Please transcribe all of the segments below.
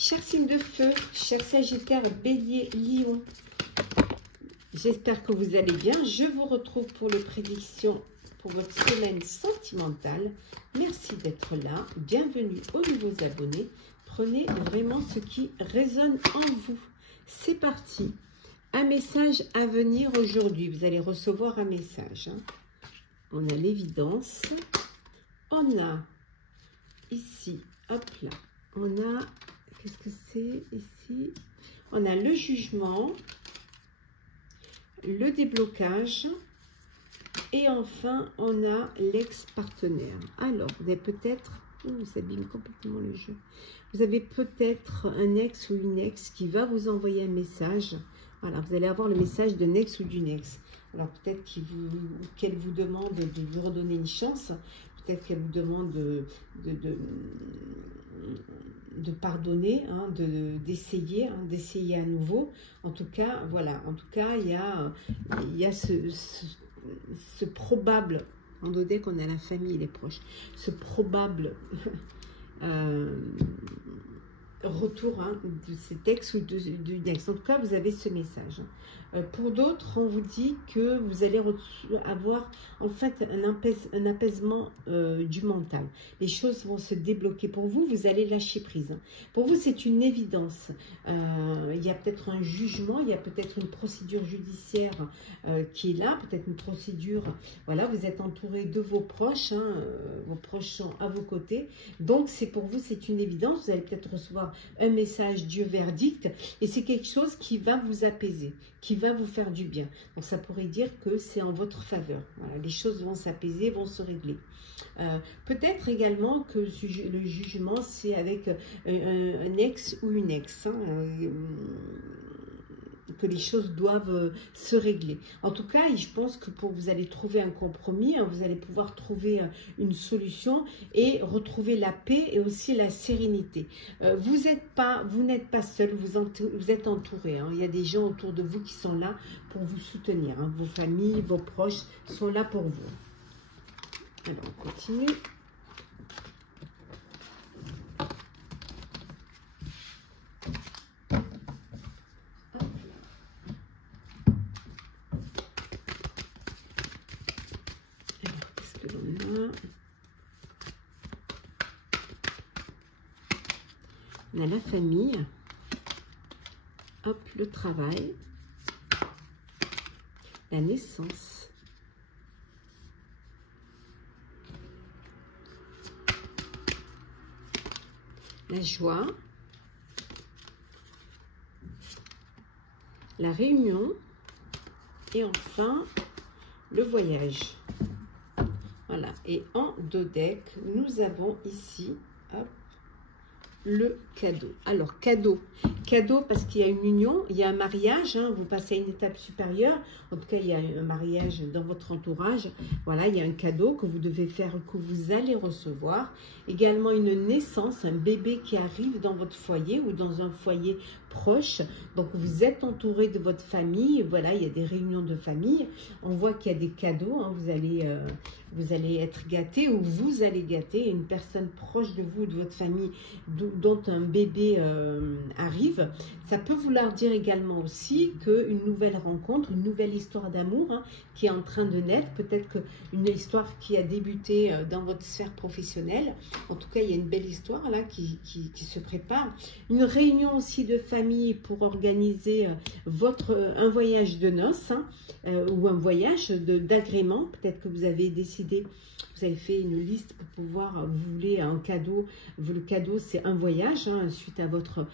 Chers signes de feu, chers Sagittaires, Bélier, Lion, j'espère que vous allez bien. Je vous retrouve pour les prédictions pour votre semaine sentimentale. Merci d'être là. Bienvenue aux nouveaux abonnés. Prenez vraiment ce qui résonne en vous. C'est parti. Un message à venir aujourd'hui. Vous allez recevoir un message. On a l'évidence. On a ici, hop là, on a, qu'est-ce que c'est ici? On a le jugement, le déblocage et enfin on a l'ex-partenaire. Alors, vous avez peut-être, ça abîme complètement le jeu, vous avez peut-être un ex ou une ex qui va vous envoyer un message. Voilà, vous allez avoir le message d'un ex ou d'une ex. Alors peut-être qu'elle vous demande de lui redonner une chance. Peut-être qu'elle vous demande de pardonner, hein, d'essayer à nouveau. En tout cas, voilà. En tout cas, il y a ce probable, en dès qu'on a la famille et les proches, ce probable retour de cet ex ou d'une ex. En tout cas, vous avez ce message. Pour d'autres, on vous dit que vous allez avoir en fait un apaisement du mental. Les choses vont se débloquer pour vous, vous allez lâcher prise. Pour vous, c'est une évidence. Il y a peut-être un jugement, il y a peut-être une procédure judiciaire qui est là, peut-être une procédure, voilà, vous êtes entouré de vos proches, vos proches sont à vos côtés. Donc, c'est pour vous, c'est une évidence. Vous allez peut-être recevoir un message du verdict et c'est quelque chose qui va vous apaiser, qui va vous faire du bien. Donc ça pourrait dire que c'est en votre faveur. Voilà, les choses vont s'apaiser, vont se régler. Peut-être également que le jugement c'est avec un ex ou une ex, que les choses doivent se régler. En tout cas, je pense que vous allez trouver un compromis, vous allez pouvoir trouver une solution et retrouver la paix et aussi la sérénité. Vous n'êtes pas seul, vous êtes entouré. Il y a des gens autour de vous qui sont là pour vous soutenir. Vos familles, vos proches sont là pour vous. Alors, on continue. On a la famille, hop, le travail, la naissance, la joie, la réunion et enfin le voyage. Voilà, et en dos deck, nous avons ici, hop, le cadeau. Alors, cadeau parce qu'il y a une union, il y a un mariage, vous passez à une étape supérieure. En tout cas, il y a un mariage dans votre entourage. Voilà, il y a un cadeau que vous devez faire, que vous allez recevoir. Également, une naissance, un bébé qui arrive dans votre foyer ou dans un foyer proche. Donc, vous êtes entouré de votre famille. Voilà, il y a des réunions de famille. On voit qu'il y a des cadeaux. Vous allez être gâté ou vous allez gâter une personne proche de vous, de votre famille, dont un bébé arrive. Ça peut vouloir dire également aussi qu'une nouvelle rencontre, une nouvelle histoire d'amour qui est en train de naître. Peut-être qu'une histoire qui a débuté dans votre sphère professionnelle. En tout cas, il y a une belle histoire là qui se prépare. Une réunion aussi de famille pour organiser un voyage de noces ou un voyage d'agrément. Peut-être que vous avez décidé, vous avez fait une liste pour pouvoir, vous voulez un cadeau. Le cadeau, c'est un voyage suite à votre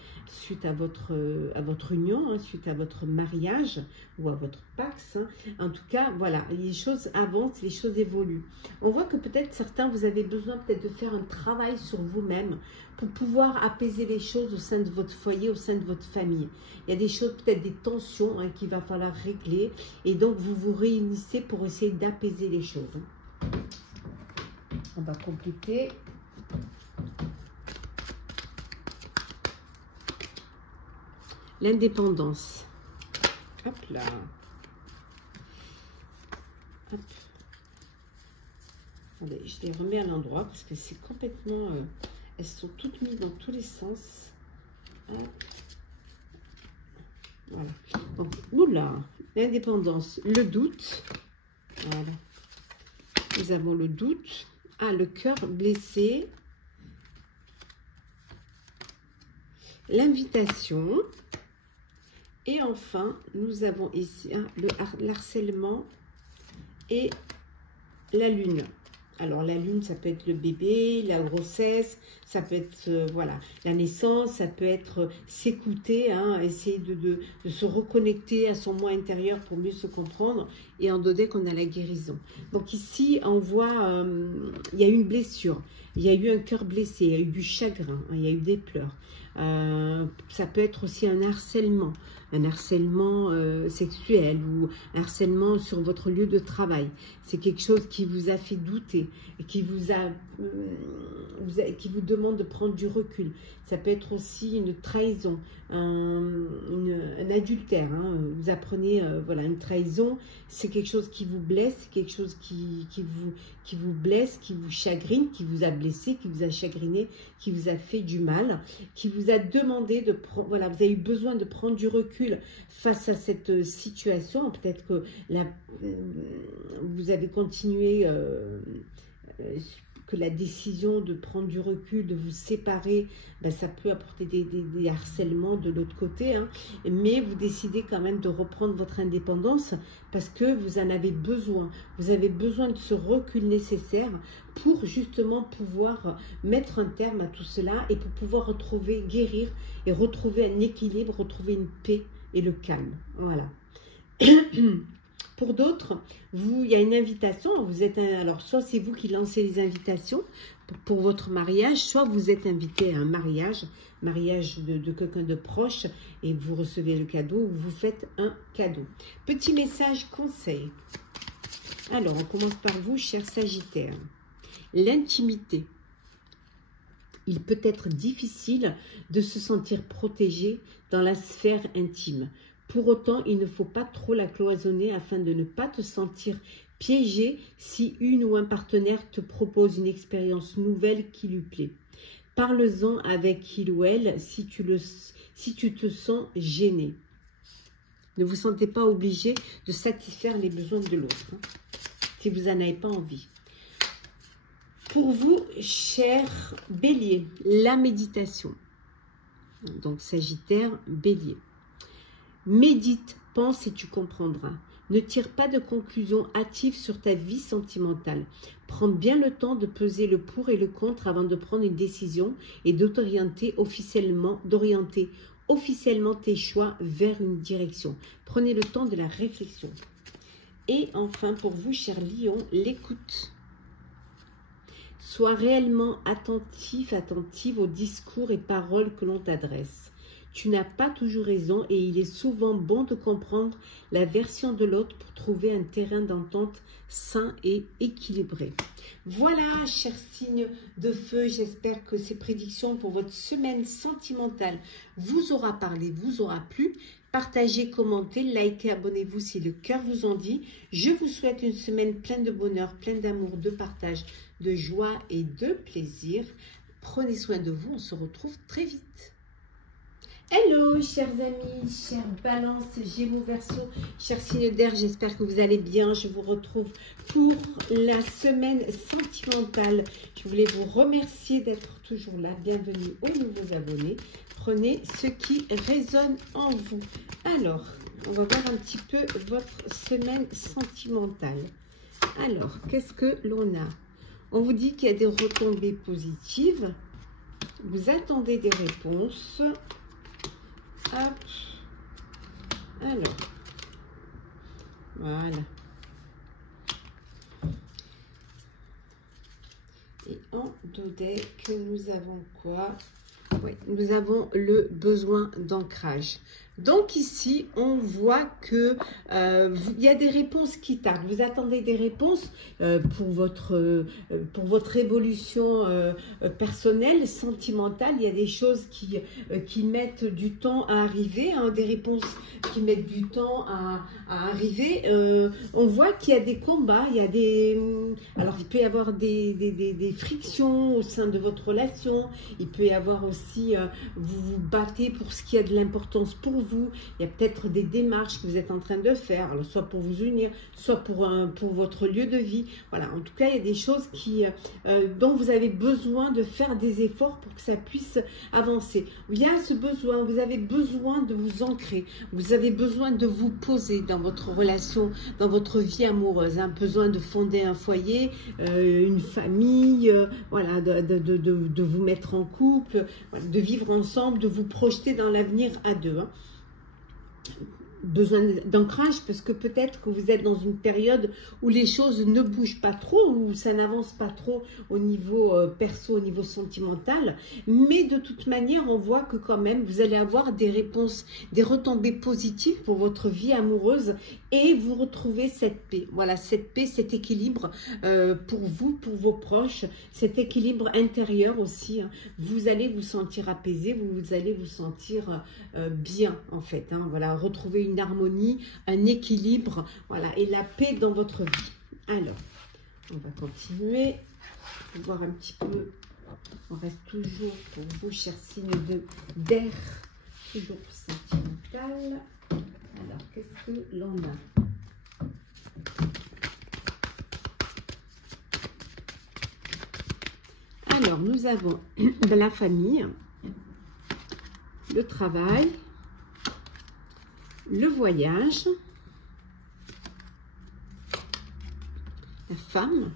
union, suite à votre mariage ou à votre pax. En tout cas, voilà, les choses avancent, les choses évoluent. On voit que peut-être certains, vous avez besoin peut-être de faire un travail sur vous-même pour pouvoir apaiser les choses au sein de votre foyer, au sein de votre famille. Il y a des choses, peut-être des tensions qu'il va falloir régler et donc vous vous réunissez pour essayer d'apaiser les choses. On va compléter. L'indépendance. Hop là. Hop. Attendez, je les remets à l'endroit parce que c'est complètement... elles sont toutes mises dans tous les sens. Voilà. Donc, oula, l'indépendance, le doute. Voilà. Nous avons le doute. Ah, le cœur blessé. L'invitation. Et enfin, nous avons ici le harcèlement et la lune. Alors, la lune, ça peut être le bébé, la grossesse, ça peut être, voilà, la naissance, ça peut être s'écouter, hein, essayer de se reconnecter à son moi intérieur pour mieux se comprendre. Et en dodec, on a la guérison. Donc ici, on voit, il y a eu une blessure, il y a eu un cœur blessé, il y a eu du chagrin, il y a eu des pleurs. Ça peut être aussi un harcèlement sexuel ou un harcèlement sur votre lieu de travail. C'est quelque chose qui vous a fait douter et qui vous demande de prendre du recul. Ça peut être aussi une trahison, un adultère. Hein. Vous apprenez, voilà, une trahison, c'est quelque chose qui vous blesse, quelque chose qui vous blesse, qui vous chagrine, qui vous a blessé, qui vous a chagriné, qui vous a fait du mal, qui vous a demandé de prendre, voilà, vous avez eu besoin de prendre du recul face à cette situation. Peut-être que vous avez continué, que la décision de prendre du recul, de vous séparer, ben, ça peut apporter des harcèlements de l'autre côté, hein. Mais vous décidez quand même de reprendre votre indépendance parce que vous en avez besoin. Vous avez besoin de ce recul nécessaire pour justement pouvoir mettre un terme à tout cela et pour pouvoir retrouver, guérir et retrouver un équilibre, retrouver une paix et le calme. Voilà. Pour d'autres, il y a une invitation. Vous êtes alors, soit c'est vous qui lancez les invitations pour votre mariage, soit vous êtes invité à un mariage de quelqu'un de proche et vous recevez le cadeau ou vous faites un cadeau. Petit message conseil. Alors, on commence par vous, cher Sagittaire. L'intimité. Il peut être difficile de se sentir protégé dans la sphère intime. Pour autant, il ne faut pas trop la cloisonner afin de ne pas te sentir piégé si une ou un partenaire te propose une expérience nouvelle qui lui plaît. Parle-en avec il ou elle si tu te sens gêné. Ne vous sentez pas obligé de satisfaire les besoins de l'autre, hein, si vous n'en avez pas envie. Pour vous, cher Bélier, la méditation. Donc, Sagittaire, Bélier. Médite, pense et tu comprendras. Ne tire pas de conclusions hâtives sur ta vie sentimentale. Prends bien le temps de peser le pour et le contre avant de prendre une décision et d'orienter officiellement tes choix vers une direction. Prenez le temps de la réflexion. Et enfin, pour vous, cher Lion, l'écoute. Sois réellement attentive aux discours et paroles que l'on t'adresse. Tu n'as pas toujours raison et il est souvent bon de comprendre la version de l'autre pour trouver un terrain d'entente sain et équilibré. Voilà, chers signes de feu, j'espère que ces prédictions pour votre semaine sentimentale vous aura parlé, vous aura plu. Partagez, commentez, likez, abonnez-vous si le cœur vous en dit. Je vous souhaite une semaine pleine de bonheur, pleine d'amour, de partage, de joie et de plaisir. Prenez soin de vous, on se retrouve très vite. Hello, chers amis, chers Balance, Gémeaux, Verseau, chers signes d'air, j'espère que vous allez bien. Je vous retrouve pour la semaine sentimentale. Je voulais vous remercier d'être toujours là. Bienvenue aux nouveaux abonnés. Prenez ce qui résonne en vous. Alors, on va voir un petit peu votre semaine sentimentale. Alors, qu'est-ce que l'on a? On vous dit qu'il y a des retombées positives. Vous attendez des réponses. Hop. Alors, voilà. Et en dodec, nous avons quoi? Oui, nous avons le besoin d'ancrage. Donc ici, on voit que il y a des réponses qui tardent. Vous attendez des réponses pour votre évolution personnelle, sentimentale. Il y a des choses qui mettent du temps à arriver, hein, des réponses qui mettent du temps à arriver. On voit qu'il y a des combats, il y a des... Alors, il peut y avoir des frictions au sein de votre relation. Il peut y avoir aussi... vous vous battez pour ce qui a de l'importance pour vous. Il y a peut-être des démarches que vous êtes en train de faire, alors soit pour vous unir, soit pour votre lieu de vie. Voilà, en tout cas, il y a des choses dont vous avez besoin de faire des efforts pour que ça puisse avancer. Il y a ce besoin, vous avez besoin de vous ancrer, vous avez besoin de vous poser dans votre relation, dans votre vie amoureuse, hein, besoin de fonder un foyer, une famille, voilà, de vous mettre en couple, voilà, de vivre ensemble, de vous projeter dans l'avenir à deux, hein. Besoin d'ancrage parce que peut-être que vous êtes dans une période où les choses ne bougent pas trop, où ça n'avance pas trop au niveau perso, au niveau sentimental, mais de toute manière on voit que quand même vous allez avoir des réponses, des retombées positives pour votre vie amoureuse et vous retrouvez cette paix, voilà, cette paix, cet équilibre pour vous, pour vos proches, cet équilibre intérieur aussi, hein. Vous allez vous sentir apaisé, vous allez vous sentir bien en fait, hein, voilà, retrouver une harmonie, un équilibre, voilà, et la paix dans votre vie. Alors, on va continuer pour voir un petit peu. On reste toujours pour vous, chers signes d'air, toujours sentimental. Alors, qu'est-ce que l'on a? Alors, nous avons la famille, le travail, le voyage, la femme,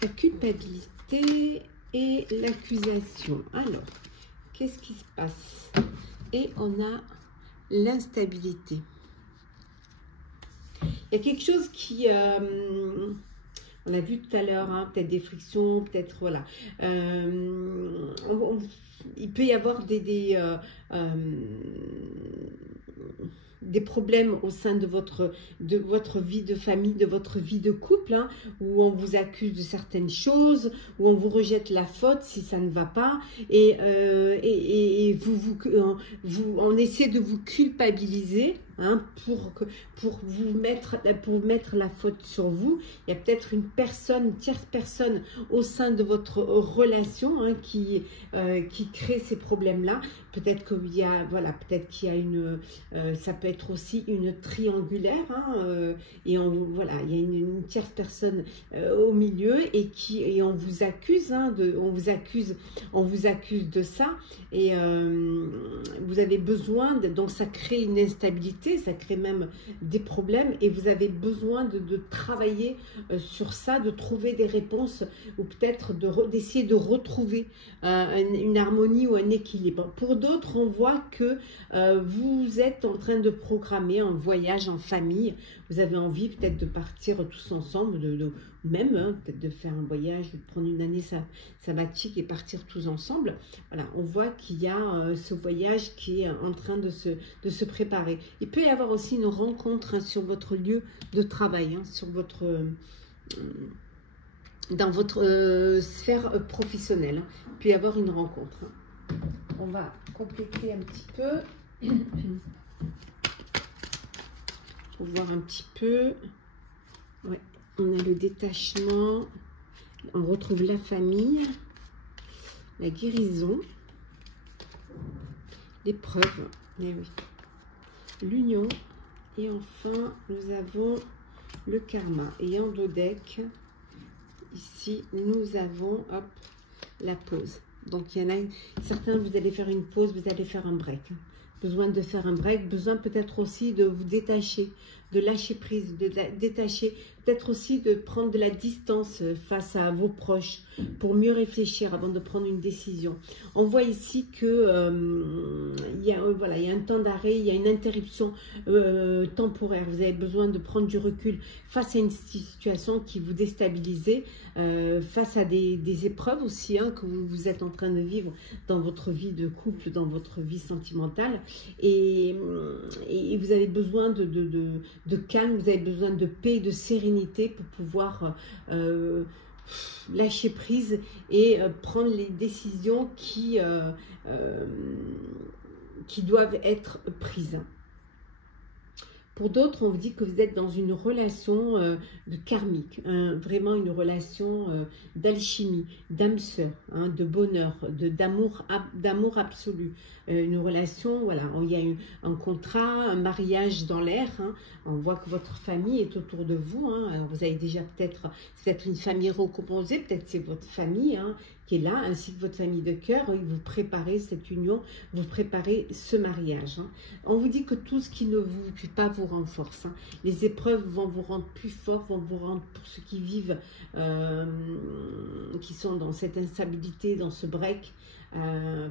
la culpabilité et l'accusation. Alors, qu'est-ce qui se passe? Et on a l'instabilité. Il y a quelque chose qui... on a vu tout à l'heure, hein, peut-être des frictions, peut-être, voilà. Il peut y avoir des problèmes au sein de votre vie de famille, de votre vie de couple, hein, où on vous accuse de certaines choses, où on vous rejette la faute si ça ne va pas, et on essaie de vous culpabiliser, hein, pour mettre la faute sur vous. Il y a peut-être une tierce personne au sein de votre relation, hein, qui crée ces problèmes-là. Peut-être qu'il y a, voilà, peut-être qu'il y a ça peut être aussi une triangulaire, hein, et voilà, il y a une tierce personne au milieu et on vous accuse, hein, on vous accuse de ça, et vous avez besoin donc ça crée une instabilité, ça crée même des problèmes, et vous avez besoin de travailler sur ça, de trouver des réponses, ou peut-être d'essayer de retrouver une harmonie ou un équilibre. Pour d'autres, on voit que vous êtes en train de programmer un voyage en famille. Vous avez envie peut-être de partir tous ensemble, même hein, peut-être de faire un voyage, de prendre une année sabbatique et partir tous ensemble. Voilà, on voit qu'il y a ce voyage qui est en train de se préparer. Il peut y avoir aussi une rencontre, hein, sur votre lieu de travail, hein, sur dans votre sphère professionnelle. Il peut y avoir une rencontre. On va compléter un petit peu pour voir un petit peu. Ouais, on a le détachement, on retrouve la famille, la guérison, l'épreuve, oui, l'union, et enfin nous avons le karma. Et en dos deck, ici nous avons, hop, la pause. Donc il y en a certains, vous allez faire une pause, vous allez faire un break. Besoin de faire un break, besoin peut-être aussi de vous détacher de lâcher prise, de détacher, peut-être aussi de prendre de la distance face à vos proches pour mieux réfléchir avant de prendre une décision. On voit ici que voilà, il y a un temps d'arrêt, il y a une interruption temporaire. Vous avez besoin de prendre du recul face à une situation qui vous déstabilise, face à des épreuves aussi que vous êtes en train de vivre dans votre vie de couple, dans votre vie sentimentale. Et vous avez besoin de calme, vous avez besoin de paix, de sérénité pour pouvoir lâcher prise et prendre les décisions qui doivent être prises. Pour d'autres, on vous dit que vous êtes dans une relation de karmique, vraiment une relation d'alchimie, d'âme sœur, de bonheur, d'amour absolu. Une relation, voilà, il y a eu un contrat, un mariage dans l'air. On voit que votre famille est autour de vous. Alors vous avez déjà peut-être une famille recomposée, peut-être c'est votre famille qui est là, ainsi que votre famille de cœur. Vous préparez cette union, vous préparez ce mariage. On vous dit que tout ce qui ne vous tue pas vous renforce. Les épreuves vont vous rendre plus fort, vont vous rendre, pour ceux qui vivent, qui sont dans cette instabilité, dans ce break,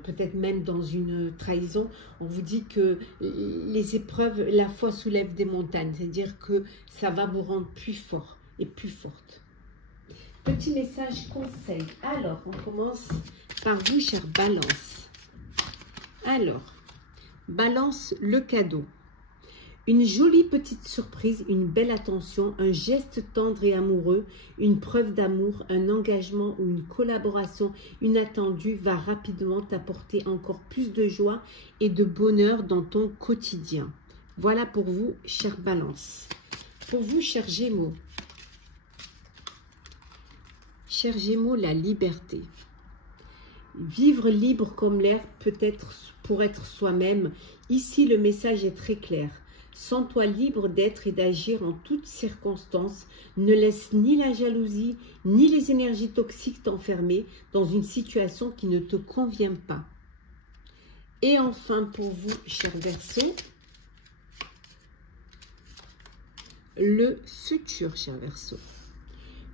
peut-être même dans une trahison. On vous dit que les épreuves, la foi soulève des montagnes, c'est-à-dire que ça va vous rendre plus fort et plus forte. Petit message conseil. Alors, on commence par vous, chère Balance. Alors, Balance, le cadeau. Une jolie petite surprise, une belle attention, un geste tendre et amoureux, une preuve d'amour, un engagement ou une collaboration inattendue va rapidement t'apporter encore plus de joie et de bonheur dans ton quotidien. Voilà pour vous, chère Balance. Pour vous, chers Gémeaux. Chers Gémeaux, la liberté. Vivre libre comme l'air, peut-être pour être soi-même. Ici, le message est très clair. Sens-toi libre d'être et d'agir en toutes circonstances. Ne laisse ni la jalousie, ni les énergies toxiques t'enfermer dans une situation qui ne te convient pas. Et enfin, pour vous, chers Verseaux, le futur, chers Verseaux.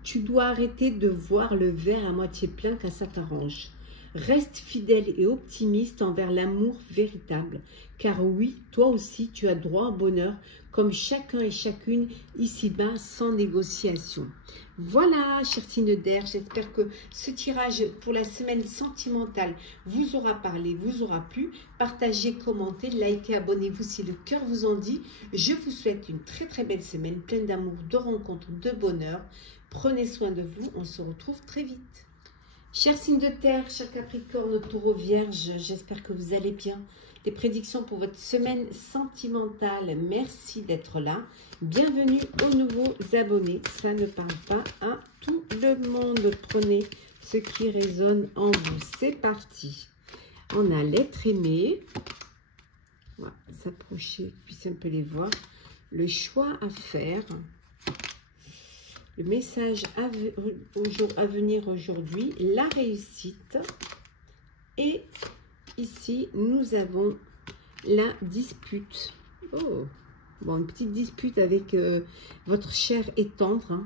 Tu dois arrêter de voir le verre à moitié plein quand ça t'arrange. Reste fidèle et optimiste envers l'amour véritable, car oui, toi aussi, tu as droit au bonheur, comme chacun et chacune ici-bas, sans négociation. Voilà, chers signes d'air, j'espère que ce tirage pour la semaine sentimentale vous aura parlé, vous aura plu. Partagez, commentez, likez, abonnez-vous si le cœur vous en dit. Je vous souhaite une très très belle semaine, pleine d'amour, de rencontres, de bonheur. Prenez soin de vous, on se retrouve très vite. Chers signes de terre, chers Capricorne, Taureau, Vierge, j'espère que vous allez bien. Les prédictions pour votre semaine sentimentale, merci d'être là. Bienvenue aux nouveaux abonnés, ça ne parle pas à tout le monde. Prenez ce qui résonne en vous, c'est parti. On a l'être aimé, on va s'approcher, puisse un peu les voir. Le choix à faire. Le message à venir aujourd'hui, la réussite. Et ici, nous avons la dispute. Oh, bon, une petite dispute avec votre cher et tendre.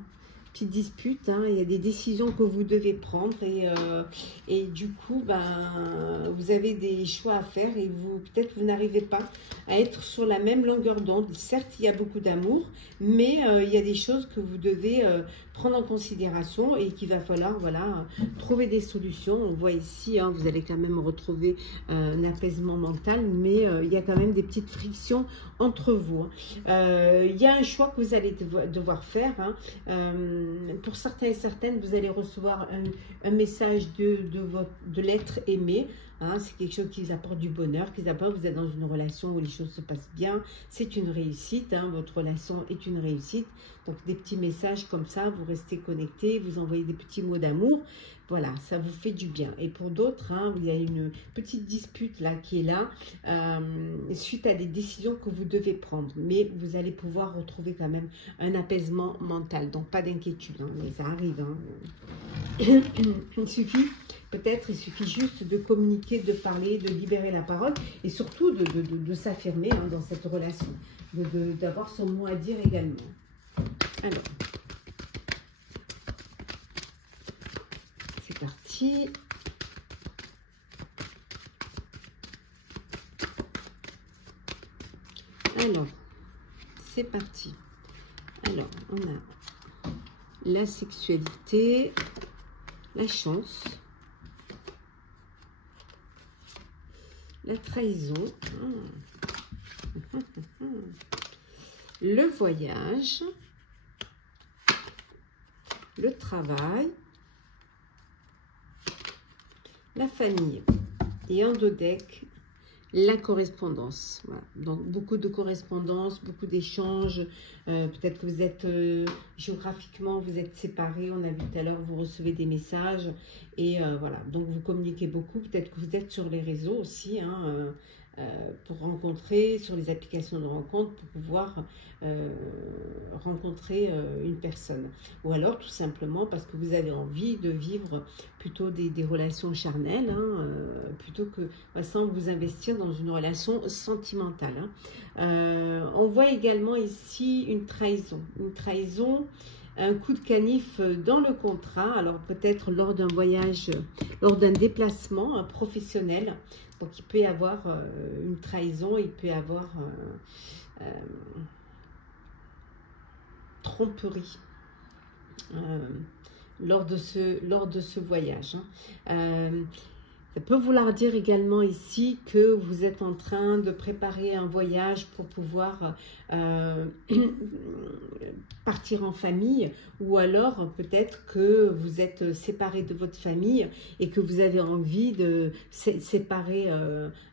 Petite dispute, il y a des décisions que vous devez prendre et du coup, vous avez des choix à faire et peut-être vous n'arrivez pas à être sur la même longueur d'onde. Certes, il y a beaucoup d'amour, mais il y a des choses que vous devez prendre en considération et qu'il va falloir, voilà, trouver des solutions. On voit ici, vous allez quand même retrouver un apaisement mental, mais il y a quand même des petites frictions entre vous. Il y a un choix que vous allez devoir faire. Pour certains et certaines, vous allez recevoir un message de l'être aimé. C'est quelque chose qui vous apporte du bonheur, vous êtes dans une relation où les choses se passent bien, c'est une réussite, votre relation est une réussite. Donc des petits messages comme ça, vous restez connectés, vous envoyez des petits mots d'amour, voilà, ça vous fait du bien. Et pour d'autres, il y a une petite dispute là qui est là, suite à des décisions que vous devez prendre, mais vous allez pouvoir retrouver quand même un apaisement mental, donc pas d'inquiétude, mais ça arrive. Il suffit peut-être il suffit juste de communiquer, de parler, de libérer la parole et surtout de s'affirmer hein, dans cette relation, d'avoir son mot à dire également. Alors, c'est parti. Alors, c'est parti. Alors, on a la sexualité, la chance, la trahison, le voyage, le travail, la famille. Et en dos deck, la correspondance. Voilà. Donc, beaucoup de correspondance, beaucoup d'échanges. Peut-être que vous êtes géographiquement, vous êtes séparés. On a vu tout à l'heure, vous recevez des messages. Et voilà, donc vous communiquez beaucoup. Peut-être que vous êtes sur les réseaux aussi, hein, pour rencontrer, sur les applications de rencontre, pour pouvoir rencontrer une personne. Ou alors, tout simplement, parce que vous avez envie de vivre plutôt des relations charnelles, hein, plutôt que sans vous investir dans une relation sentimentale. Hein. On voit également ici une trahison, un coup de canif dans le contrat, alors peut-être lors d'un voyage, lors d'un déplacement professionnel. Donc il peut y avoir une trahison, il peut y avoir tromperie lors de ce voyage. Hein. Ça peut vouloir dire également ici que vous êtes en train de préparer un voyage pour pouvoir partir en famille, ou alors peut-être que vous êtes séparé de votre famille et que vous avez envie de séparer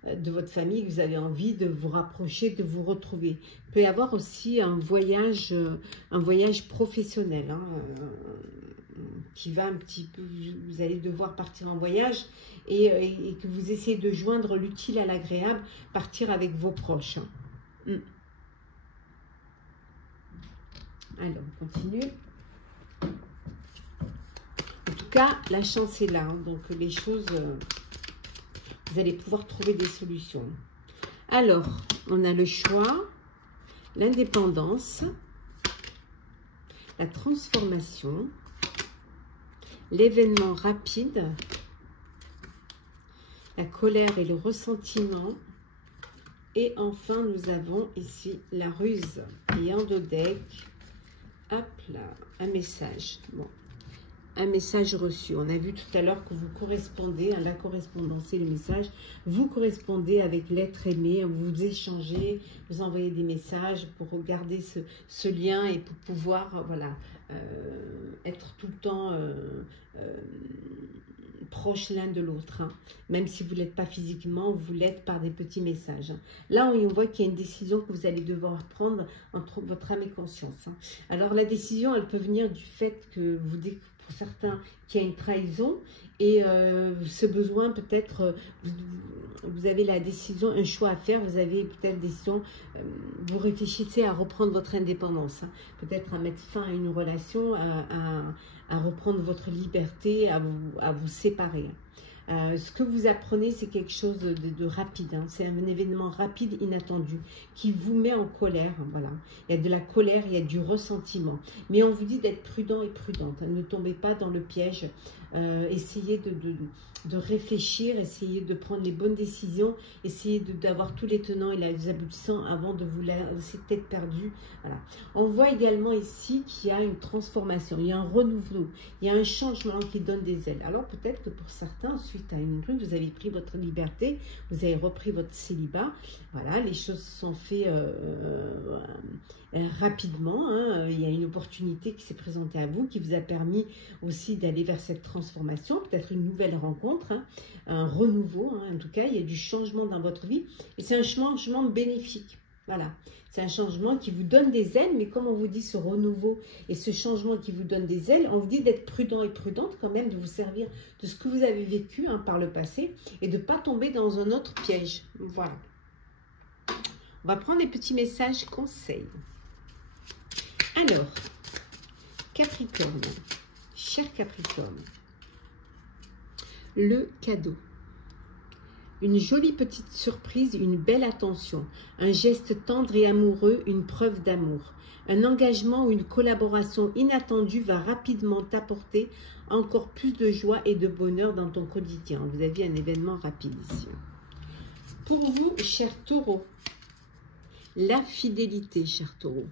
de votre famille, que vous avez envie de vous rapprocher, de vous retrouver. Il peut y avoir aussi un voyage professionnel, hein, qui va un petit peu, vous allez devoir partir en voyage et que vous essayez de joindre l'utile à l'agréable, partir avec vos proches. Alors, on continue. En tout cas, la chance est là, hein, donc les choses, vous allez pouvoir trouver des solutions. Alors, on a le choix, l'indépendance, la transformation, l'événement rapide, la colère et le ressentiment. Et enfin, nous avons ici la ruse. Et en dos deck, hop là, un message. Bon, un message reçu. On a vu tout à l'heure que vous correspondez, hein, la correspondance et le message, vous correspondez avec l'être aimé, vous échangez, vous envoyez des messages pour garder ce lien et pour pouvoir, voilà, être tout le temps proche l'un de l'autre, hein. Même si vous ne l'êtes pas physiquement, vous l'êtes par des petits messages. Hein. Là, on voit qu'il y a une décision que vous allez devoir prendre entre votre âme et conscience. Hein. Alors, la décision, elle peut venir du fait que vous découvrez, pour certains, qu'il y a une trahison et ce besoin, peut-être, vous avez la décision, un choix à faire, vous avez peut-être la décision, vous réfléchissez à reprendre votre indépendance, hein. Peut-être à mettre fin à une relation, à reprendre votre liberté, à vous séparer. Ce que vous apprenez, c'est quelque chose de rapide, hein. C'est un événement rapide, inattendu, qui vous met en colère. Voilà. Il y a de la colère, il y a du ressentiment. Mais on vous dit d'être prudent et prudente. Ne tombez pas dans le piège. Essayez de réfléchir, essayez de prendre les bonnes décisions, essayez d'avoir tous les tenants et les aboutissants avant de vous laisser tête perdue. Voilà. On voit également ici qu'il y a une transformation, il y a un renouveau, il y a un changement qui donne des ailes. Alors peut-être que pour certains, suite à une rue, vous avez pris votre liberté, vous avez repris votre célibat. Voilà, les choses se sont faites rapidement, hein. Il y a une opportunité qui s'est présentée à vous, qui vous a permis aussi d'aller vers cette transformation, peut-être une nouvelle rencontre, hein, un renouveau, hein. En tout cas, il y a du changement dans votre vie et c'est un changement bénéfique. Voilà, c'est un changement qui vous donne des ailes, mais comme on vous dit, ce renouveau et ce changement qui vous donne des ailes, on vous dit d'être prudent et prudente quand même, de vous servir de ce que vous avez vécu, hein, par le passé et de ne pas tomber dans un autre piège. Voilà. On va prendre les petits messages conseils. Alors, Capricorne, cher Capricorne, le cadeau. Une jolie petite surprise, une belle attention, un geste tendre et amoureux, une preuve d'amour. Un engagement ou une collaboration inattendue va rapidement t'apporter encore plus de joie et de bonheur dans ton quotidien. Vous avez un événement rapide ici. Pour vous, cher taureau, la fidélité, cher taureau.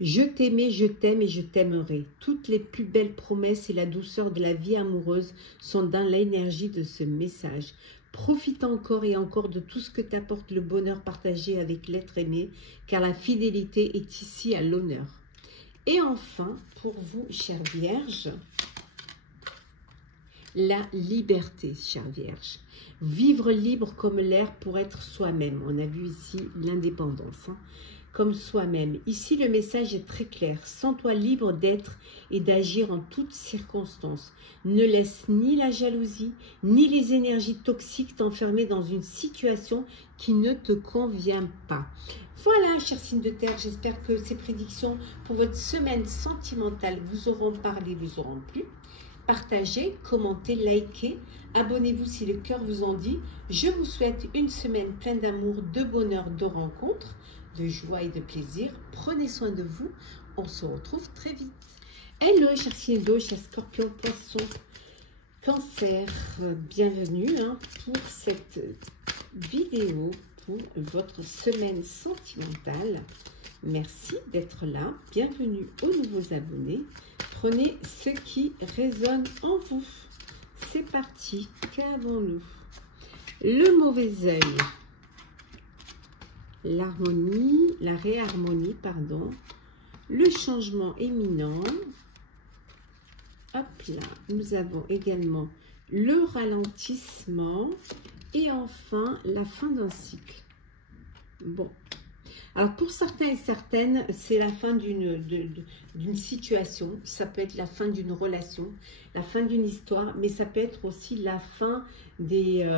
Je t'aimais, je t'aime et je t'aimerai. Toutes les plus belles promesses et la douceur de la vie amoureuse sont dans l'énergie de ce message. Profite encore et encore de tout ce que t'apporte le bonheur partagé avec l'être aimé, car la fidélité est ici à l'honneur. Et enfin, pour vous, chère Vierge, la liberté, chère Vierge. Vivre libre comme l'air pour être soi-même. On a vu ici l'indépendance, hein, comme soi-même. Ici, le message est très clair. Sens-toi libre d'être et d'agir en toutes circonstances. Ne laisse ni la jalousie, ni les énergies toxiques t'enfermer dans une situation qui ne te convient pas. Voilà, chers signes de terre, j'espère que ces prédictions pour votre semaine sentimentale vous auront parlé, vous auront plu. Partagez, commentez, likez, abonnez-vous si le cœur vous en dit. Je vous souhaite une semaine pleine d'amour, de bonheur, de rencontres, de joie et de plaisir. Prenez soin de vous. On se retrouve très vite. Hello, chers signes d'eau, chers scorpions, poissons, cancer. Bienvenue pour cette vidéo pour votre semaine sentimentale. Merci d'être là. Bienvenue aux nouveaux abonnés. Prenez ce qui résonne en vous. C'est parti. Qu'avons-nous? Le mauvais œil. L'harmonie, la réharmonie, pardon. Le changement éminent. Hop là. Nous avons également le ralentissement. Et enfin, la fin d'un cycle. Bon. Alors, pour certains et certaines, c'est la fin d'une situation. Ça peut être la fin d'une relation, la fin d'une histoire, mais ça peut être aussi la fin des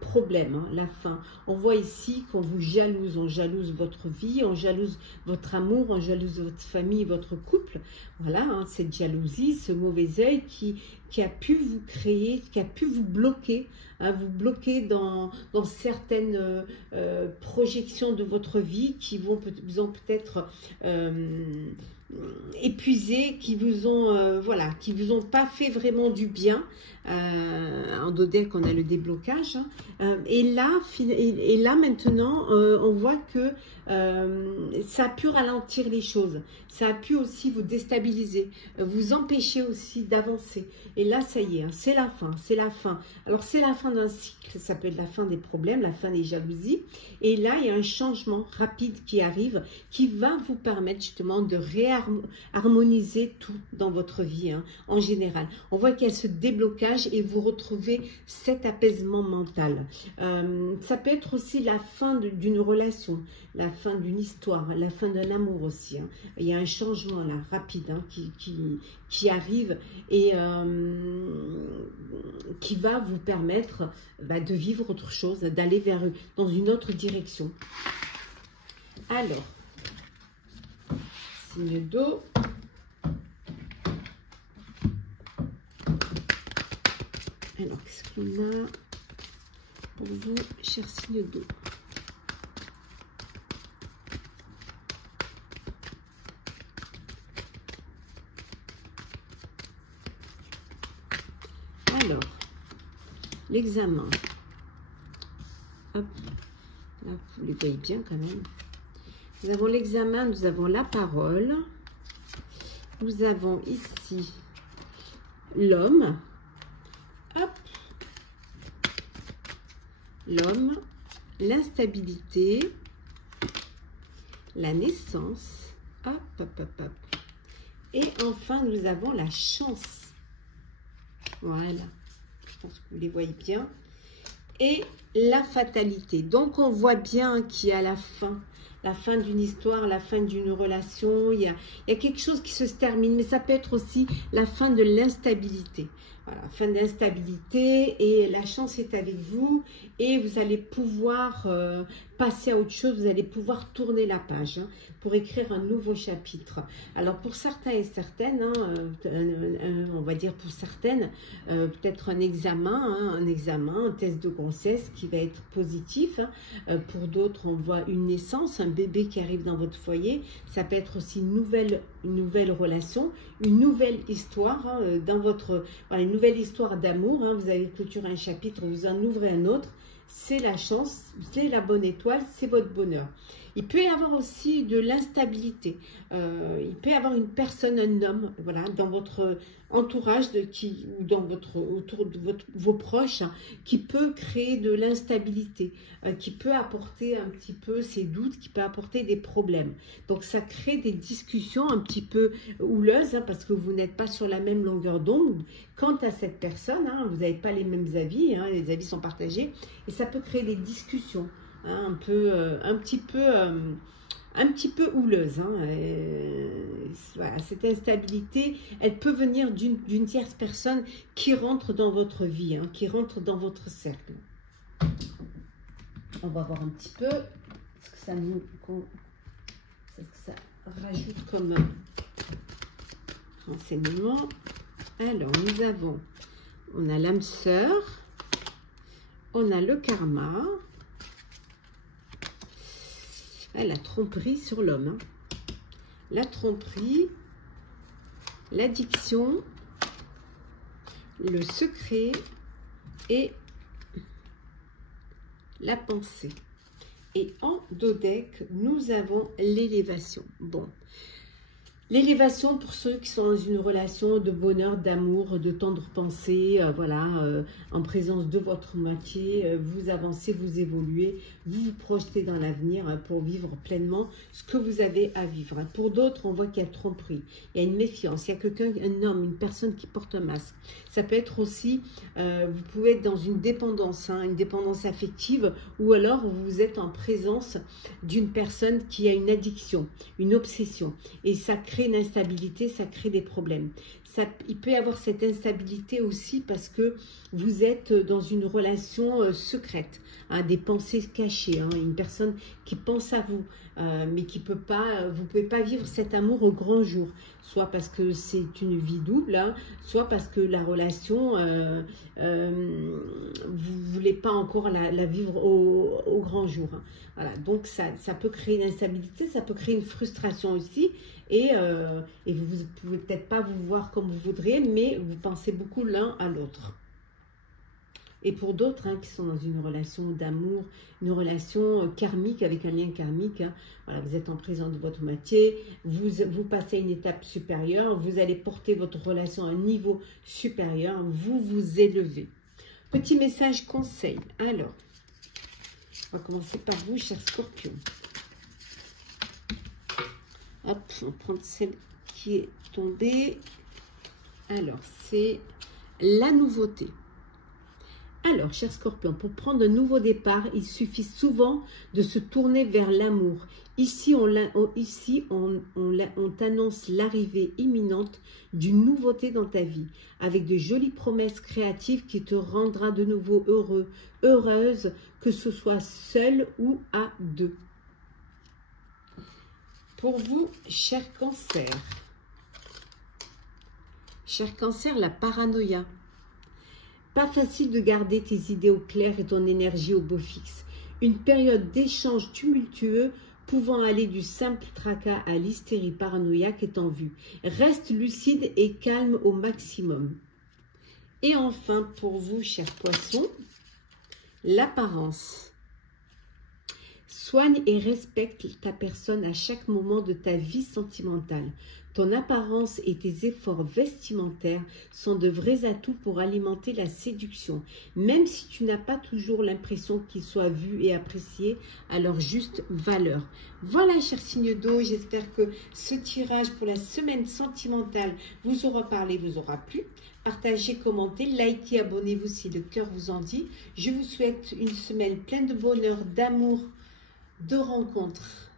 problèmes. Hein, la fin. On voit ici qu'on vous jalouse. On jalouse votre vie, on jalouse votre amour, on jalouse votre famille, votre couple. Voilà, hein, cette jalousie, ce mauvais œil qui a pu vous créer, qui a pu vous bloquer, hein, vous bloquer dans certaines projections de votre vie qui vous ont peut-être épuisé, qui vous ont voilà, qui vous ont pas fait vraiment du bien. En Dodec, on a le déblocage, hein. Et là maintenant, on voit que ça a pu ralentir les choses, ça a pu aussi vous déstabiliser, vous empêcher aussi d'avancer. Et là, ça y est, hein, c'est la fin, c'est la fin. Alors, c'est la fin d'un cycle, ça peut être la fin des problèmes, la fin des jalousies. Et là, il y a un changement rapide qui arrive, qui va vous permettre justement de réharmoniser tout dans votre vie, hein, en général. On voit qu'il y a ce déblocage et vous retrouvez cet apaisement mental. Ça peut être aussi la fin d'une relation, la fin d'une histoire, la fin d'un amour aussi, hein. Il y a un changement là rapide, hein, qui arrive et qui va vous permettre de vivre autre chose, d'aller dans une autre direction. Alors, signe d'eau. Alors, qu'est-ce qu'on a pour vous, chers signes d'eau? Alors, l'examen. Hop, là, vous les voyez bien quand même. Nous avons l'examen, nous avons la parole. Nous avons ici l'homme. Hop, l'homme, l'instabilité, la naissance. Hop, hop, hop, hop. Et enfin, nous avons la chance. Voilà, je pense que vous les voyez bien. Et la fatalité. Donc, on voit bien qu'il y a la fin la fin d'une histoire, la fin d'une relation. Il y a quelque chose qui se termine, mais ça peut être aussi la fin de l'instabilité. Voilà, fin d'instabilité et la chance est avec vous et vous allez pouvoir passer à autre chose, vous allez pouvoir tourner la page hein, pour écrire un nouveau chapitre. Alors pour certains et certaines, hein, on va dire pour certaines, peut-être un examen, un test de grossesse qui va être positif. Hein. Pour d'autres, on voit une naissance, un bébé qui arrive dans votre foyer. Ça peut être aussi une nouvelle relation, une nouvelle histoire hein, dans votre... Voilà, une nouvelle histoire d'amour. Hein. Vous avez clôturé un chapitre, vous en ouvrez un autre. C'est la chance, c'est la bonne étoile, c'est votre bonheur. Il peut y avoir aussi de l'instabilité. Il peut y avoir une personne, un homme, voilà, dans votre entourage, autour de vos proches, hein, qui peut créer de l'instabilité, qui peut apporter un petit peu ses doutes, qui peut apporter des problèmes. Donc ça crée des discussions un petit peu houleuses, hein, parce que vous n'êtes pas sur la même longueur d'onde. Quant à cette personne, hein, vous n'avez pas les mêmes avis, hein, les avis sont partagés, et ça peut créer des discussions. Hein, un petit peu houleuse. Hein, voilà, cette instabilité, elle peut venir d'une tierce personne qui rentre dans votre vie, hein, qui rentre dans votre cercle. On va voir un petit peu ce que ça rajoute comme renseignement. Alors, on a l'âme sœur, on a le karma. La tromperie sur l'homme. Hein. La tromperie, l'addiction, le secret et la pensée. Et en dos deck, nous avons l'élévation. Bon. L'élévation pour ceux qui sont dans une relation de bonheur, d'amour, de tendre pensée, voilà, en présence de votre moitié, vous avancez, vous évoluez, vous vous projetez dans l'avenir hein, pour vivre pleinement ce que vous avez à vivre. Pour d'autres, on voit qu'il y a tromperie, il y a une méfiance, il y a quelqu'un, un homme, une personne qui porte un masque. Ça peut être aussi, vous pouvez être dans une dépendance, hein, une dépendance affective, ou alors vous êtes en présence d'une personne qui a une addiction, une obsession, et ça crée une instabilité, ça crée des problèmes. Il peut y avoir cette instabilité aussi parce que vous êtes dans une relation secrète, hein, des pensées cachées, hein, une personne qui pense à vous, mais qui peut pas, vous ne pouvez pas vivre cet amour au grand jour, soit parce que c'est une vie double, hein, soit parce que la relation, vous ne voulez pas encore la vivre au grand jour. Hein. Voilà, donc ça peut créer une instabilité, ça peut créer une frustration aussi, et vous ne pouvez peut-être pas vous voir comme vous voudriez, mais vous pensez beaucoup l'un à l'autre. Et pour d'autres hein, qui sont dans une relation d'amour, une relation karmique, avec un lien karmique, hein, voilà, vous êtes en présence de votre moitié, vous passez à une étape supérieure, vous allez porter votre relation à un niveau supérieur, vous vous élevez. Petit message conseil. Alors, on va commencer par vous, cher Scorpion. Hop, on va prendre celle qui est tombée. Alors, c'est la nouveauté. Alors, cher Scorpion, pour prendre un nouveau départ, il suffit souvent de se tourner vers l'amour. Ici, on t'annonce l'arrivée imminente d'une nouveauté dans ta vie, avec de jolies promesses créatives qui te rendra de nouveau heureux, heureuse, que ce soit seul ou à deux. Pour vous, cher Cancer. Cher Cancer, la paranoïa. Pas facile de garder tes idées au clair et ton énergie au beau fixe. Une période d'échange tumultueux pouvant aller du simple tracas à l'hystérie paranoïaque est en vue. Reste lucide et calme au maximum. Et enfin, pour vous, chers poissons, l'apparence. Soigne et respecte ta personne à chaque moment de ta vie sentimentale. Ton apparence et tes efforts vestimentaires sont de vrais atouts pour alimenter la séduction, même si tu n'as pas toujours l'impression qu'ils soient vus et appréciés à leur juste valeur. Voilà, chers signes d'eau, j'espère que ce tirage pour la semaine sentimentale vous aura parlé, vous aura plu. Partagez, commentez, likez, abonnez-vous si le cœur vous en dit. Je vous souhaite une semaine pleine de bonheur, d'amour, de rencontres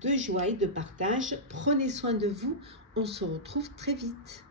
de joie et de partage. Prenez soin de vous. On se retrouve très vite.